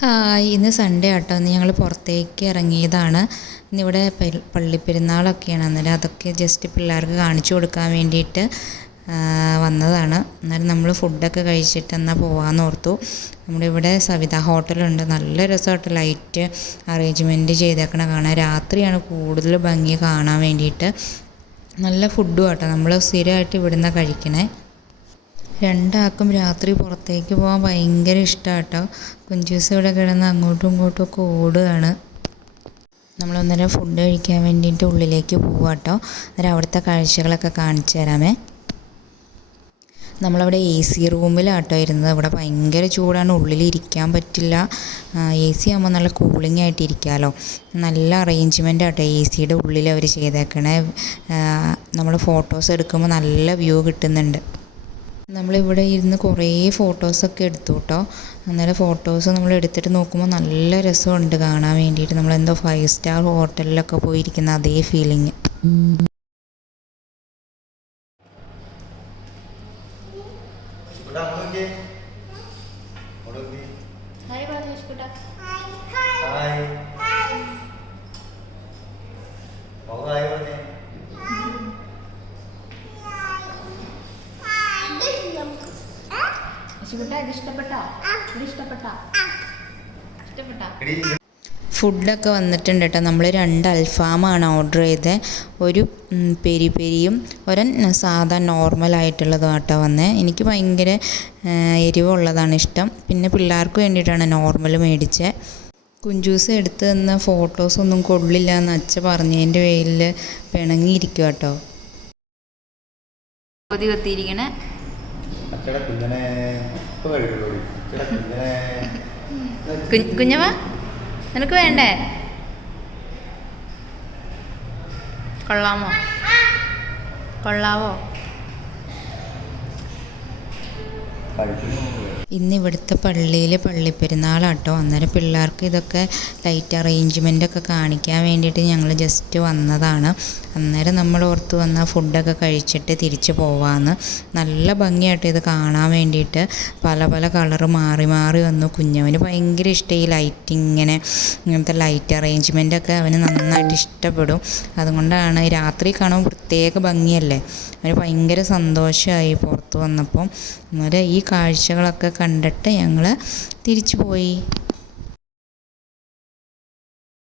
Hi, ഇന്ന് Sunday ആട്ടോ. ഇന്ന് ഞങ്ങൾ പുറത്തേക്ക് ഇറങ്ങിയതാണ്. ഇന്നിവിടെ പള്ളിപ്പെരുന്നാളൊക്കെയാണ്. അന്നേരം അതൊക്കെ ജസ്റ്റ് പിള്ളേർക്ക് കാണിച്ചു കൊടുക്കാൻ വേണ്ടിയിട്ട് വന്നതാണ്. അന്നേരം നമ്മൾ ഫുഡൊക്കെ കഴിച്ചിട്ട് എന്നാൽ പോകാമെന്ന് ഓർത്തു. നമ്മുടെ ഇവിടെ സവിത ഹോട്ടലുണ്ട്. നല്ല രസമായിട്ട് ലൈറ്റ് അറേഞ്ച്മെൻറ്റ് ചെയ്തേക്കണ കാണാൻ. രാത്രിയാണ് കൂടുതൽ ഭംഗി കാണാൻ വേണ്ടിയിട്ട്. നല്ല ഫുഡും ആട്ടോ. നമ്മൾ സ്ഥിരമായിട്ട് ഇവിടുന്ന് കഴിക്കണേ. രണ്ടാൾക്കും രാത്രി പുറത്തേക്ക് പോകാൻ ഭയങ്കര ഇഷ്ടമാണ് കേട്ടോ. കുഞ്ചൂസ് ഇവിടെ കിടന്ന് അങ്ങോട്ടും ഇങ്ങോട്ടും ഒക്കെ ഓടുകയാണ്. നമ്മളൊന്നേരം ഫുഡ് കഴിക്കാൻ വേണ്ടിയിട്ട് ഉള്ളിലേക്ക് പോവാം കേട്ടോ. അന്നേരം അവിടുത്തെ കാഴ്ചകളൊക്കെ കാണിച്ചു തരാമേ. നമ്മളവിടെ എ സി റൂമിലാട്ടോ ഇരുന്നത്. ഇവിടെ ഭയങ്കര ചൂടാണ്, ഉള്ളിലിരിക്കാൻ പറ്റില്ല. എ സി ആകുമ്പോൾ നല്ല കൂളിംഗ് ആയിട്ട് ഇരിക്കാമല്ലോ. നല്ല അറേഞ്ച്മെൻ്റ് ആട്ടോ എ സിയുടെ ഉള്ളിൽ അവർ ചെയ്തേക്കണേ. നമ്മൾ ഫോട്ടോസ് എടുക്കുമ്പോൾ നല്ല വ്യൂ കിട്ടുന്നുണ്ട്. നമ്മളിവിടെ ഇരുന്ന് കുറേ ഫോട്ടോസൊക്കെ എടുത്തു കേട്ടോ. അന്നേരം ഫോട്ടോസ് നമ്മൾ എടുത്തിട്ട് നോക്കുമ്പോൾ നല്ല രസമുണ്ട് കാണാൻ വേണ്ടിയിട്ട്. നമ്മളെന്തോ 5 സ്റ്റാർ ഹോട്ടലിലൊക്കെ പോയിരിക്കുന്ന അതേ ഫീലിങ്. ഫുഡൊക്കെ വന്നിട്ടുണ്ട് കേട്ടോ. നമ്മൾ 2 അൽഫാമാണ് ഓർഡർ ചെയ്തത്. ഒരു പെരി പെരിയും സാധാ നോർമലായിട്ടുള്ളതും കേട്ടോ വന്നേ. എനിക്ക് ഭയങ്കര എരിവുള്ളതാണ് ഇഷ്ടം. പിന്നെ പിള്ളേർക്ക് വേണ്ടിയിട്ടാണ് നോർമൽ മേടിച്ചത്. കുഞ്ചൂസ് എടുത്ത് തന്ന ഫോട്ടോസൊന്നും കൊള്ളില്ല എന്ന് അച്ഛ പറഞ്ഞതിൻ്റെ പേരിൽ പിണങ്ങിയിരിക്കുക കേട്ടോ. കൊതി കൊത്തിയിരിക്കണേ കുഞ്ഞമ്മ, നിനക്ക് വേണ്ടേ? കൊള്ളാവോ? ഇന്ന് ഇവിടുത്തെ പള്ളിയിൽ പള്ളിപ്പെരുന്നാളാട്ടോ. അന്നേരം പിള്ളേർക്ക് ഇതൊക്കെ ലൈറ്റ് അറേഞ്ച്മെൻറ്റൊക്കെ കാണിക്കാൻ വേണ്ടിയിട്ട് ഞങ്ങൾ ജസ്റ്റ് വന്നതാണ്. അന്നേരം നമ്മൾ ഓർത്ത് വന്നാൽ ഫുഡൊക്കെ കഴിച്ചിട്ട് തിരിച്ച് പോവാമെന്ന്. നല്ല ഭംഗിയായിട്ട് ഇത് കാണാൻ വേണ്ടിയിട്ട്. പല പല കളറ് മാറി മാറി വന്നു. കുഞ്ഞവന് ഭയങ്കര ഇഷ്ടം ഈ ഇങ്ങനത്തെ ലൈറ്റ് അറേഞ്ച്മെൻറ്റൊക്കെ അവന് നന്നായിട്ട് ഇഷ്ടപ്പെടും. അതുകൊണ്ടാണ് രാത്രി കാണുമ്പോൾ പ്രത്യേക ഭംഗിയല്ലേ. അവന് ഭയങ്കര സന്തോഷമായി പുറത്ത് വന്നപ്പം. അന്നേരം ഈ കാഴ്ചകളൊക്കെ കണ്ടിട്ട് ഞങ്ങൾ തിരിച്ചു പോയി.